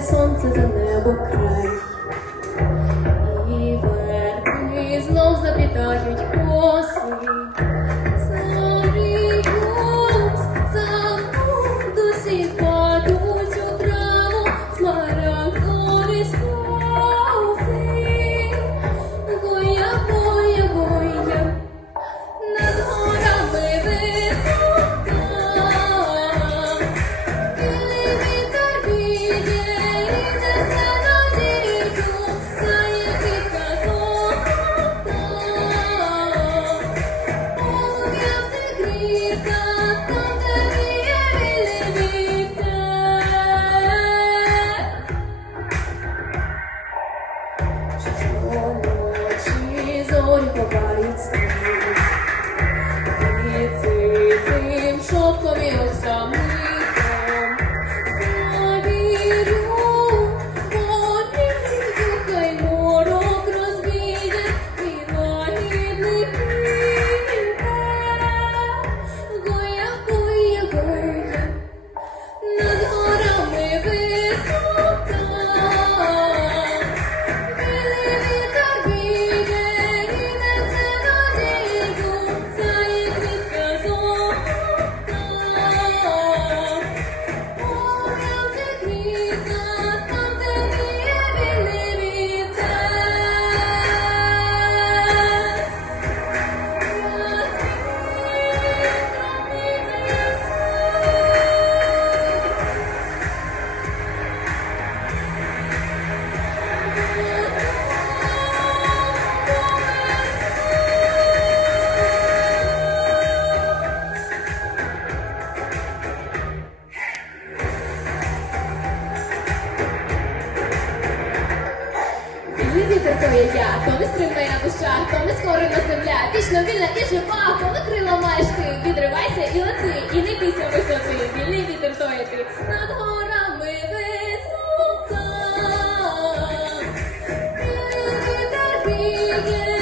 Сонце за небо край, і верби знов заплітають. 莫莫亲手捏爆爆一次 Вітер то я, то не стримає на душах, то не скоро земля. Вічно вільна і жива, коли крила маєш ти, відривайся і лети, і не бійся висоти. Вільний вітер то ти над горами висока. Вітер біє.